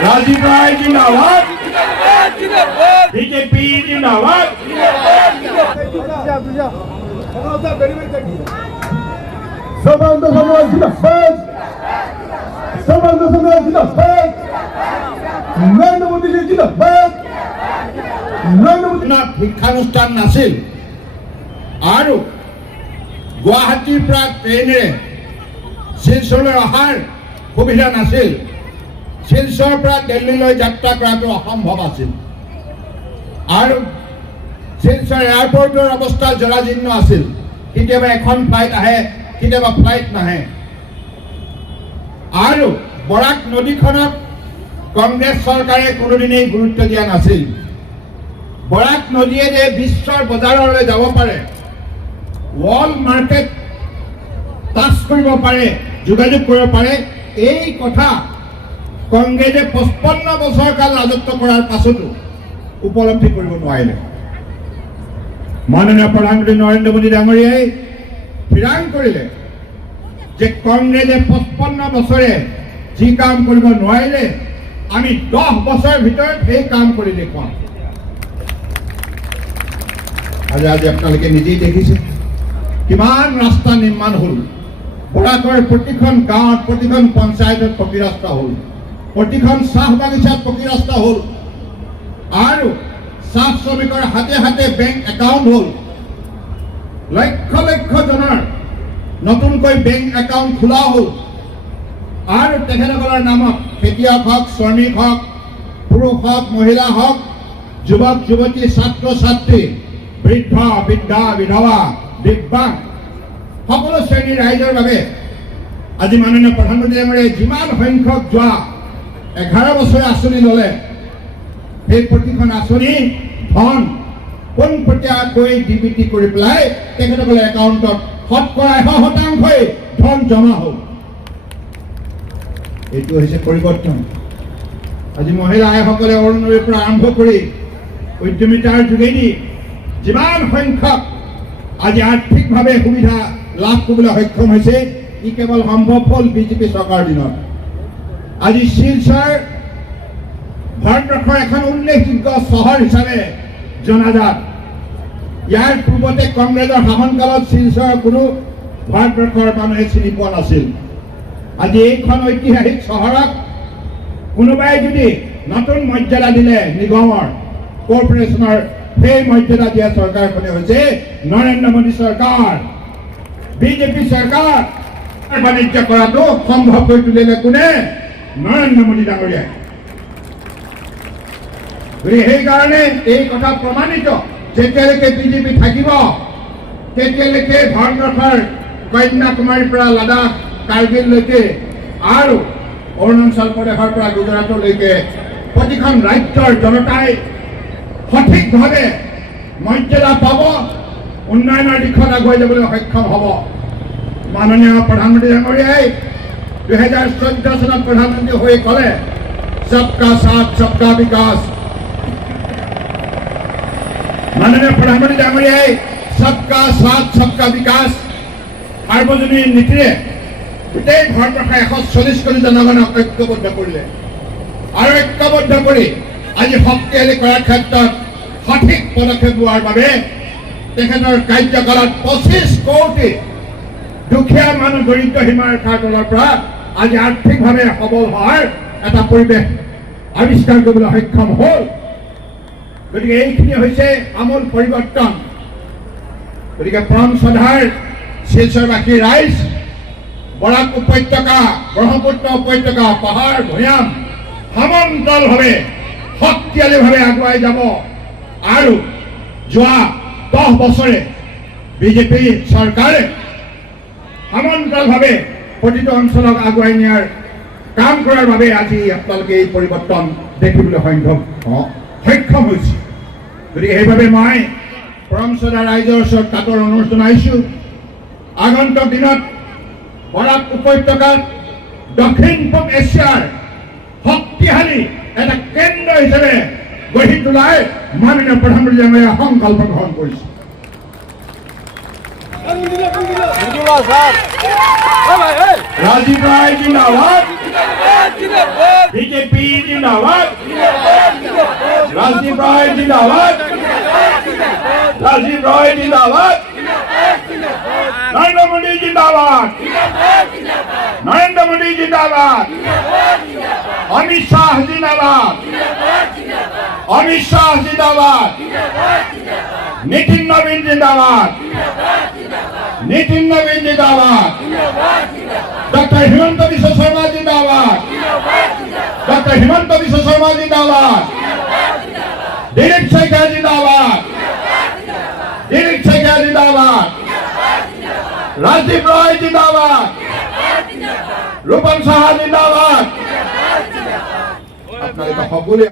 राजीव राय जिंदाबाद, बीजेपी जिंदाबाद। समाज जिंदाबाद, समाज जिंदाबाद, नरेंद्र मोदी जिंदाबाद, नरेंद्र मोदी। শিক্ষানুষ্ঠান নাছিল আৰু গুৱাহাটীৰ পৰা ট্ৰেইনেৰে শিলচৰলৈ অহাৰ সুবিধা নাছিল। শিলচৰৰ পৰা দিল্লীলৈ যাত্ৰা কৰাটো অসম্ভৱ আছিল আৰু শিলচৰ এয়াৰপৰ্টৰ অৱস্থা জৰাজীৰ্ণ আছিল। কেতিয়াবা এখন ফ্লাইট আহে, কেতিয়াবা ফ্লাইট নাহে। আৰু বৰাক নদীখনক কংগ্ৰেছ চৰকাৰে কোনোদিনেই গুৰুত্ব দিয়া নাছিল। বৰাক নদীয়ে যে বিশ্বৰ বজাৰলৈ যাব পাৰে, ৱৰ্ল্ড মাৰ্কেট টাচ কৰিব পাৰে, যোগাযোগ কৰিব পাৰে, এই কথা কংগ্ৰেছে 55 বছৰ কাল ৰাজত্ব কৰাৰ পাছতো উপলব্ধি কৰিব নোৱাৰিলে। মাননীয় প্ৰধানমন্ত্ৰী নৰেন্দ্ৰ মোদী ডাঙৰীয়াই ঠিৰাং কৰিলে যে কংগ্ৰেছে 55 বছৰে যি কাম কৰিব নোৱাৰিলে, আমি 10 বছৰৰ ভিতৰত সেই কাম কৰি দেখুৱাম। আজি আপোনালোকে নিজেই দেখিছে কিমান ৰাস্তা নিৰ্মাণ হ'ল। বৰাকৰ প্ৰতিখন গাঁৱত, প্ৰতিখন পঞ্চায়তত পকী ৰাস্তা হ'ল, প্ৰতিখন চাহ বাগিচাত পকী ৰাস্তা হ'ল আৰু চাহ শ্ৰমিকৰ হাতে হাতে বেংক একাউণ্ট হ'ল। লক্ষ লক্ষ জনৰ নতুনকৈ বেংক একাউণ্ট খোলা হ'ল আৰু তেখেতসকলৰ নামত খেতিয়ক হওক, শ্ৰমিক হওক, পুৰুষ হওক, মহিলা হওক, যুৱক যুৱতী, ছাত্ৰ ছাত্ৰী, বৃদ্ধ বৃদ্ধা, বিধৱা, দিব্যাংগ সকলো শ্ৰেণীৰ ৰাইজৰ বাবে আজি মাননীয় প্ৰধানমন্ত্ৰী ডাঙৰীয়াই যিমান সংখ্যক যোৱা 11 বছৰে আঁচনি ল'লে, সেই প্ৰতিখন আঁচনি ধন পোনপটীয়াকৈ ডিবিটি কৰি পেলাই তেখেতসকলৰ একাউণ্টত শতকৰা 100% ধন জমা হ'ল। এইটো হৈছে পৰিৱৰ্তন। আজি মহিলা আইসকলে অৰুণোদয়ৰ পৰা আৰম্ভ কৰি উদ্যমিতাৰ যোগেদি যিমান সংখ্যক আজি আৰ্থিকভাৱে সুবিধা লাভ কৰিবলৈ সক্ষম হৈছে, ই কেৱল সম্ভৱ হ'ল বিজেপি চৰকাৰৰ দিনত। আজি শিলচৰ ভাৰতবৰ্ষৰ এখন উল্লেখযোগ্য চহৰ হিচাপে জনাজাত। ইয়াৰ পূৰ্বতে কংগ্ৰেছৰ শাসনকালত শিলচৰ কোনো ভাৰতবৰ্ষৰ মানুহে চিনি পোৱা নাছিল। আজি এইখন ঐতিহাসিক চহৰক কোনোবাই যদি নতুন মৰ্যাদা দিলে, নিগমৰ, কৰ্পৰেশ্যনৰ, সেই মৰ্যাদা দিয়া চৰকাৰখনে হৈছে নৰেন্দ্ৰ মোদী চৰকাৰ, বিজেপি চৰকাৰ। বাণিজ্য কৰাটো সম্ভৱ কৰি তুলিলে কোনে? নৰেন্দ্ৰ মোদী ডাঙৰীয়াই। গতিকে সেইকাৰণে এই কথা প্ৰমাণিত, যেতিয়ালৈকে বিজেপি থাকিব তেতিয়ালৈকে ভাৰতবৰ্ষৰ কন্যাকুমাৰীৰ পৰা লাডাখ, কাৰ্গিললৈকে আৰু অৰুণাচল প্ৰদেশৰ পৰা গুজৰাটলৈকে প্ৰতিখন ৰাজ্যৰ জনতাই সঠিকভাৱে মৰ্যাদা পাব, উন্নয়নৰ দিশত আগুৱাই যাবলৈ সক্ষম হ'ব। মাননীয় প্ৰধানমন্ত্ৰী ডাঙৰীয়াই 2014 চনত প্ৰধানমন্ত্ৰী হৈ ক'লে, সবকা সাথ সবকা বিকাশ। মাননীয় প্ৰধানমন্ত্ৰী ডাঙৰীয়াই সবকা সাথ সবকা বিকাশ সাৰ্বজনীন নীতিৰে গোটেই ভাৰতবৰ্ষৰ 140 কোটি জনগণক ঐক্যবদ্ধ কৰিলে আৰু ঐক্যবদ্ধ কৰি আজি শক্তিশালী কৰাৰ ক্ষেত্ৰত সঠিক পদক্ষেপ লোৱাৰ বাবে তেখেতৰ কাৰ্যকালত 25 কোটি দুখীয়া মানুহ, দৰিদ্ৰ সীমাৰেখাৰ তলৰ পৰা আজি আৰ্থিকভাৱে সবল হোৱাৰ এটা পৰিৱেশ আৱিষ্কাৰ কৰিবলৈ সক্ষম হ'ল। গতিকে এইখিনি হৈছে আমূল পৰিৱৰ্তন। গতিকে পৰম শ্ৰদ্ধাৰ শিলচৰবাসী ৰাইজ, বৰাক উপত্যকা, ব্ৰহ্মপুত্ৰ উপত্যকা, পাহাৰ ভৈয়াম সমান্তৰালভাৱে শক্তিশালীভাৱে আগুৱাই যাব আৰু যোৱা 10 বছৰে বিজেপি চৰকাৰে সমান্তৰালভাৱে প্ৰতিটো অঞ্চলক আগুৱাই নিয়াৰ কাম কৰাৰ বাবে আজি আপোনালোকে এই পৰিৱৰ্তন দেখিবলৈ সক্ষম হৈছে। গতিকে সেইবাবে মই পৰম শ্ৰদ্ধা ৰাইজৰ ওচৰত কাতৰ অনুৰোধ জনাইছোঁ, আগন্তুক দিনত বৰাক উপত্যকাত দক্ষিণ পূব এছিয়াৰ শক্তিশালী এটা কেন্দ্ৰ হিচাপে গঢ়ি তোলাৰ মাননীয় প্ৰধানমন্ত্ৰী ডাঙৰীয়াই সংকল্প গ্ৰহণ কৰিছে। राजीव राय जिंदाबाद, বিজেপি জিন্দাবাদ, রাজদীপ রায় জিন্দাবাদ, রাজদীপ রায় জিন্দাবাদ, নরেন্দ্র মোদী জিন্দাবাদ, নরেন্দ্র মোদী জিন্দাবাদ, অমিত শাহ জিন্দাবাদ, অমিত শাহ জিন্দাবাদ, নিতিন নবীন জিন্দাবাদ, নিতিন নবীন জিন্দাবাদ, ডক্টর হিমন্ত বিশ্ব শর্মা জিন্দাবাদ, ডক্টর হিমন্ত বিশ্ব শর্মা জিন্দাবাদ, দিলীপ শেখর জিন্দাবাদ, দিলীপ শেখর জিন্দাবাদ, রাজদীপ রায় জিন্দাবাদ, রূপম সাহা জিন্দাবাদ। আপনারা সকলে